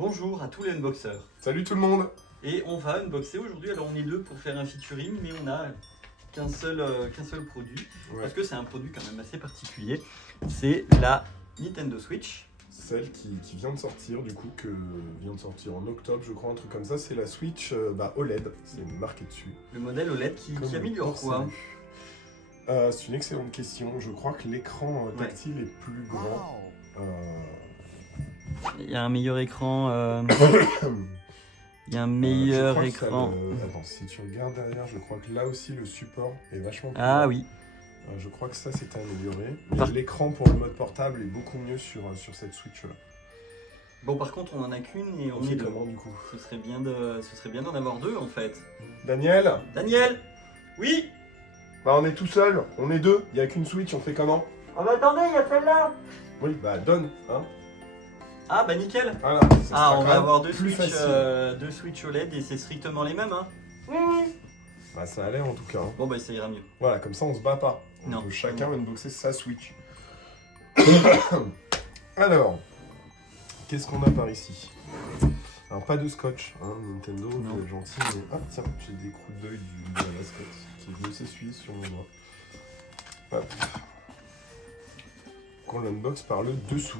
Bonjour à tous les unboxers. Salut tout le monde. Et on va unboxer aujourd'hui, alors on est deux pour faire un featuring, mais on n'a qu'un seul produit, parce que c'est un produit quand même assez particulier. C'est la Nintendo Switch. Celle qui vient de sortir, du coup, vient de sortir en octobre, je crois, un truc comme ça. C'est la Switch OLED, c'est marqué dessus. Le modèle OLED qui améliore quoi? C'est une excellente question. Je crois que l'écran tactile est plus grand. Il y a un meilleur écran. Il y a un meilleur écran. Attends, si tu regardes derrière, je crois que là aussi le support est vachement plus Ah grand. oui. Je crois que ça c'est amélioré. Mais l'écran pour le mode portable est beaucoup mieux sur cette Switch là. Bon, par contre, on en a qu'une et on est deux. Comment du coup? Ce serait bien d'en avoir deux en fait. Daniel? Daniel? Oui? Bah on est tout seul, on est deux, il n'y a qu'une Switch, on fait comment? Ah bah attendez, il y a celle-là. Oui, bah donne, hein. Ah bah nickel. Voilà, on va avoir deux Switch OLED et c'est strictement les mêmes, hein. Oui. Bah ça a l'air en tout cas. Hein. Bon bah ça ira mieux. Voilà, comme ça on se bat pas. Non. Peut chacun unboxer sa Switch. Alors, qu'est-ce qu'on a par ici? Alors pas de scotch, hein, Nintendo, vous êtes gentil, mais... Ah tiens, j'ai des coups d'œil de la mascotte qui est venu s'essuyer sur mon doigt. Hop. Qu'on l'unbox par le dessous.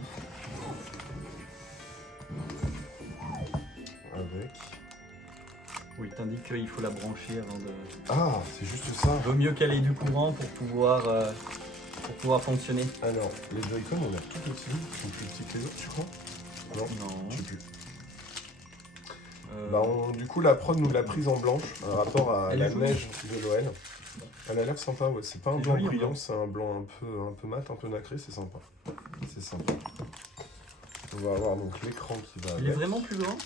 Avec... Oui, t'indiques qu'il faut la brancher avant de... Ah, c'est juste ça. Vaut mieux qu'elle ait du courant pour pouvoir fonctionner. Alors, les Joy-Con, on a tout petits, ils sont plus petits que les autres, tu crois? Non, je sais plus. Du coup, la prod nous l'a prise en blanche, par rapport à la neige de Noël. Elle a l'air sympa, ouais. C'est pas un blanc brillant, c'est un blanc un peu mat, un peu nacré, c'est sympa. C'est sympa. On va avoir donc l'écran qui va avec. Il est vraiment plus grand?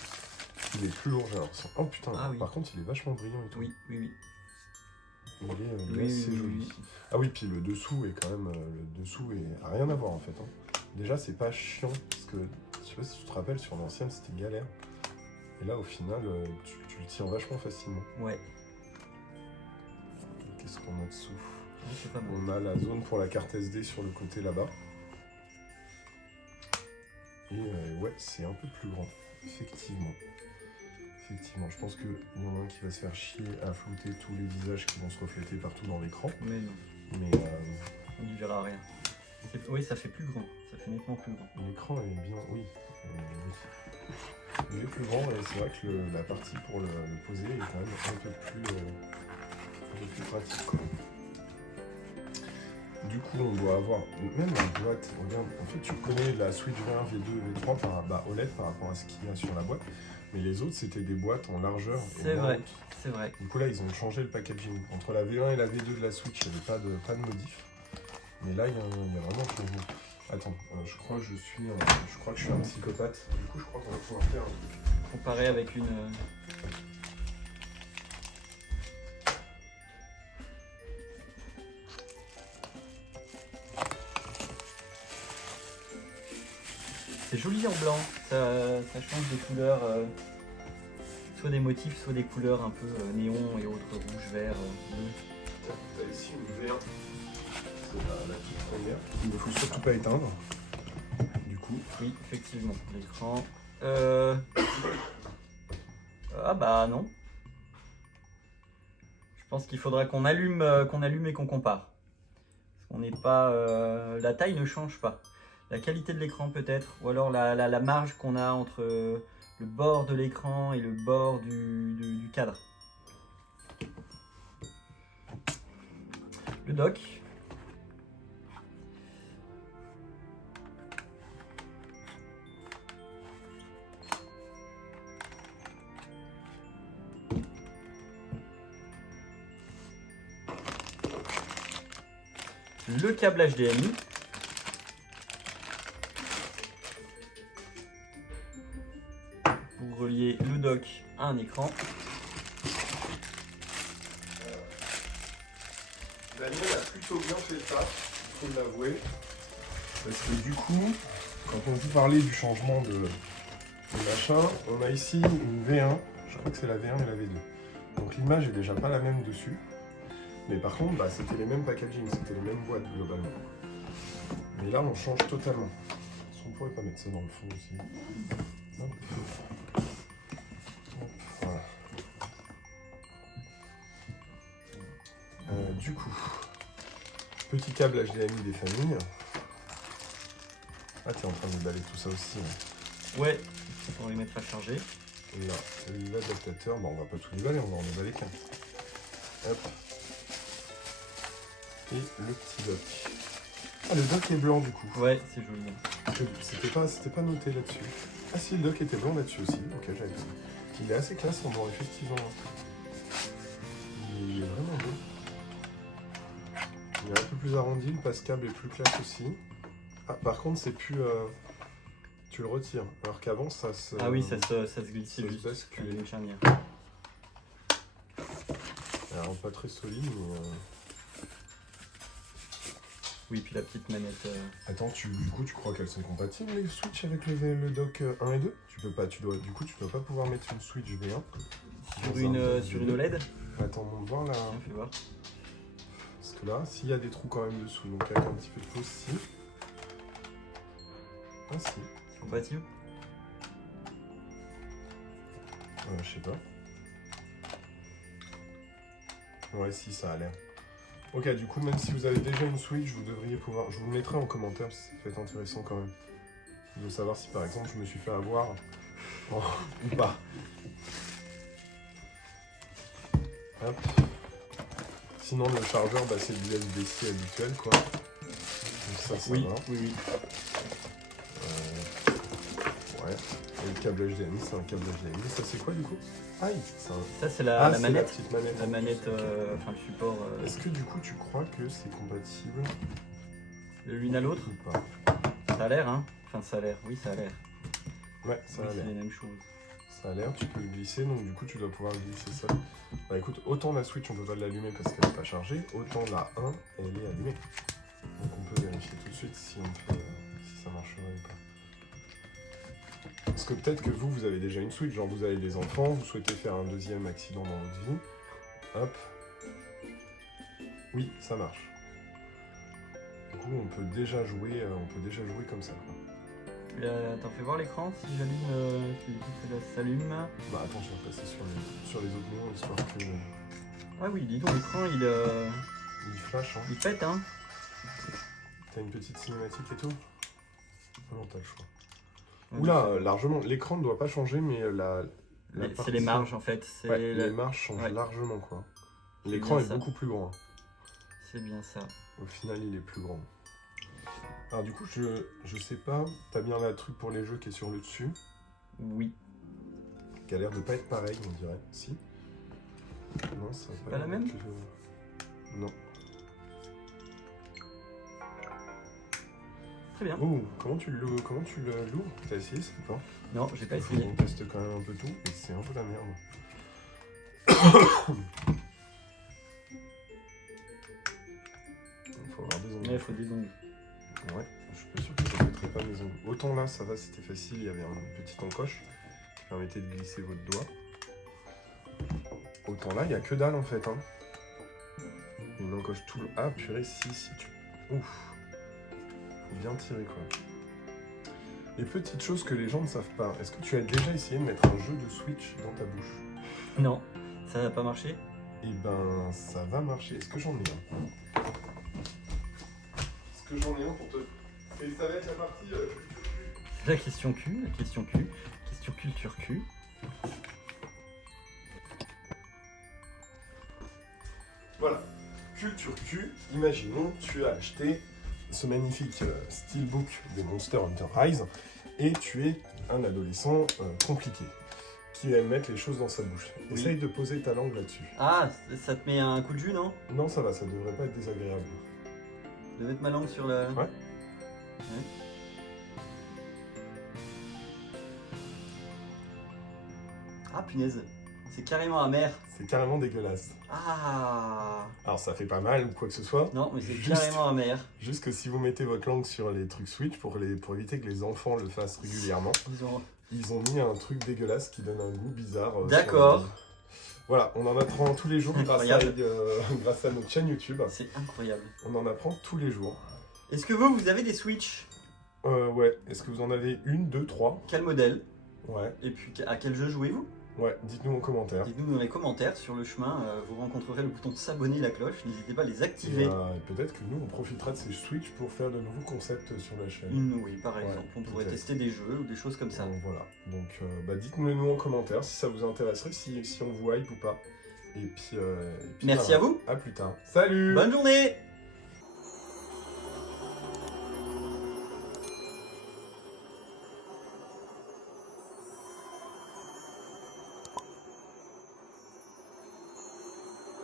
Il est plus lourd, j'ai l'impression. Oh putain, oui. Par contre, il est vachement brillant et tout. Oui. Il est assez joli. Ah oui, puis le dessous est quand même... Le dessous a rien à voir en fait. Hein. Déjà, c'est pas chiant, parce que, je sais pas si tu te rappelles, sur l'ancienne, c'était galère. Et là, au final, tu le tiens vachement facilement. Ouais. Qu'est-ce qu'on a dessous? Pas mal. On a la zone pour la carte SD sur le côté là-bas. Et ouais, c'est un peu plus grand, effectivement. Effectivement, je pense qu'il y en a un qui va se faire chier à flouter tous les visages qui vont se refléter partout dans l'écran. Mais non. Mais on n'y verra rien. Oui, ça fait plus grand. Ça fait nettement plus grand. L'écran est bien, oui. Il est plus grand et c'est vrai que la partie pour le poser est quand même un peu plus pratique, quoi. Du coup, on doit avoir même la boîte. Regarde, en fait, tu connais la Switch V1, V2, V3 OLED par rapport à ce qu'il y a sur la boîte. Mais les autres, c'était des boîtes en largeur. C'est vrai, c'est vrai. Du coup, là, ils ont changé le packaging. Entre la V1 et la V2 de la Switch, il n'y avait pas de modif. Mais là, il y a vraiment un changement. Attends, je crois que je suis un psychopathe. Du coup, je crois qu'on va pouvoir faire un truc. Comparé avec une... C'est joli en blanc, ça change des couleurs, soit des motifs, soit des couleurs un peu néon et autres, rouge, vert, bleu. T'as ici une V1, c'est la toute première. Il ne faut surtout pas éteindre, du coup. Oui, effectivement, l'écran... Ah bah non. Je pense qu'il faudra qu'on allume et qu'on compare. Parce qu'on n'est pas... la taille ne change pas. La qualité de l'écran peut-être, ou alors la marge qu'on a entre le bord de l'écran et le bord du cadre. Le dock. Le câble HDMI. Pour relier le dock à un écran. Daniel a plutôt bien fait ça, il faut l'avouer. Parce que du coup, quand on vous parlait du changement de machin, on a ici une V1, je crois que c'est la V1 et la V2. Donc l'image est déjà pas la même dessus. Mais par contre, c'était les mêmes packaging, c'était les mêmes boîtes globalement. Mais là, on change totalement. On pourrait pas mettre ça dans le fond aussi. Hop. Petit câble HDMI des familles. Ah, t'es en train de déballer tout ça aussi. Hein. Ouais, on va les mettre à charger. Là, l'adaptateur, bon, on va pas tout déballer, on va en déballer qu'un. Hop. Et le petit dock. Ah, le dock est blanc du coup. Ouais, c'est joli. C'était pas noté là-dessus. Ah si, le dock était blanc là-dessus aussi. Ok, j'avais vu. Il est assez classe en blanc, effectivement. Il est vraiment beau. Il est un peu plus arrondi, le passe-câble est plus classe aussi. Ah, par contre, c'est plus... tu le retires, alors qu'avant, ça se... Ah oui, ça se glissait ça se juste. bascule. Une charnière. Alors, pas très solide, mais... Oui, puis la petite manette. Attends, du coup, tu crois qu'elles sont compatibles, les Switch, avec le dock 1 et 2 Tu peux pas, du coup, tu dois pas pouvoir mettre une Switch V1 Sur une OLED. Attends, monte voir là. Tiens, fais voir. Parce que là, s'il y a des trous quand même dessous, donc avec un petit peu de pause, si. Ah si. Compatible. Je sais pas. Ouais, si, ça a l'air. Ok, du coup, même si vous avez déjà une Switch, vous devriez pouvoir... Je vous le mettrai en commentaire, parce que ça peut être intéressant quand même. De savoir si, par exemple, je me suis fait avoir ou pas. Hop. Sinon, le chargeur, bah, c'est du USB-C habituel, quoi. Donc ça Oui, va. oui. Ouais. Et le câble HDMI, c'est un câble HDMI. Ça, c'est quoi, du coup? Aïe, c'est un... Ça, c'est la c'est manette. la petite manette. La manette, enfin le support. Est-ce que, du coup, tu crois que c'est compatible De l'une à l'autre. ou pas? Ça a l'air, hein. Enfin, ça a l'air. Oui, ça a l'air. Ouais, ça Oui, a c'est l'air. les mêmes choses. Ça a l'air, tu peux le glisser, donc du coup tu dois pouvoir glisser ça. Bah écoute, autant la Switch on peut pas l'allumer parce qu'elle n'est pas chargée, autant la 1 elle est allumée. Donc on peut vérifier tout de suite si, si ça marcherait ou pas. Parce que peut-être que vous avez déjà une Switch, genre vous avez des enfants, vous souhaitez faire un deuxième accident dans votre vie. Hop. Oui, ça marche. Du coup on peut déjà jouer comme ça, quoi. T'en fais voir l'écran si j'allume, si ça s'allume. Bah attends, je vais passer sur les autres néons histoire que... Ah oui, dis donc, l'écran Il flash, hein. il pète, hein. T'as une petite cinématique et tout? Non, t'as le choix. Ouais, Oula, largement. L'écran ne doit pas changer, mais c'est les marges en fait. Ouais, les marges changent largement, quoi. L'écran est beaucoup plus grand. C'est bien ça. Au final, il est plus grand. Alors du coup, je sais pas, t'as bien le truc pour les jeux qui est sur le dessus. Oui. Qui a l'air de pas être pareil, on dirait. Si. Non, ça C'est pas la même? Non. Très bien. Oh, comment tu l'ouvres? T'as essayé ça ou pas? Non, j'ai pas essayé. On teste quand même un peu tout, et c'est un peu la merde. Il faut avoir des ongles. Ouais, il faut des ongles. Ouais, je suis pas sûr que ça ne mettrait pas mes ongles. Autant là, ça va, c'était facile, il y avait une petite encoche qui permettait de glisser votre doigt. Autant là, il n'y a que dalle en fait. Hein. Une encoche tout le... Ah purée, si tu... Ouf. Faut bien tirer quoi. Les petites choses que les gens ne savent pas. Est-ce que tu as déjà essayé de mettre un jeu de Switch dans ta bouche? Non, ça n'a pas marché? Eh ben, ça va marcher. Est-ce que j'en ai un? Est-ce que j'en ai un pour te... Et ça va être la partie La question Q, question culture Q. Voilà, culture Q, imaginons, tu as acheté ce magnifique steelbook de Monster Hunter Rise et tu es un adolescent compliqué qui aime mettre les choses dans sa bouche. Oui. Essaye de poser ta langue là-dessus. Ah, ça te met un coup de jus, non? Non, ça va, ça devrait pas être désagréable. De mettre ma langue sur la... Ouais. Ah punaise, c'est carrément amer. C'est carrément dégueulasse. Ah. Alors ça fait pas mal ou quoi que ce soit. Non, mais c'est Juste- carrément amer. Juste que si vous mettez votre langue sur les trucs Switch pour éviter que les enfants le fassent régulièrement, ils ont mis un truc dégueulasse qui donne un goût bizarre. D'accord. sur la- Voilà, on en apprend tous les jours Incroyable. grâce à notre chaîne YouTube. C'est incroyable. On en apprend tous les jours. Est-ce que vous avez des Switch? Ouais, est-ce que vous en avez une, deux, trois? Quel modèle? Ouais. Et puis à quel jeu jouez-vous? Ouais, dites-nous en commentaire. Dites-nous dans les commentaires. Sur le chemin, vous rencontrerez le bouton s'abonner et la cloche. N'hésitez pas à les activer. Et peut-être que nous, on profitera de ces Switch pour faire de nouveaux concepts sur la chaîne. Oui, par exemple. On pourrait peut-être. tester des jeux ou des choses comme ça. Donc, voilà. Donc, dites-nous en commentaire si ça vous intéresserait, si on vous hype ou pas. Et puis Merci à vous. À plus tard. Salut! Bonne journée!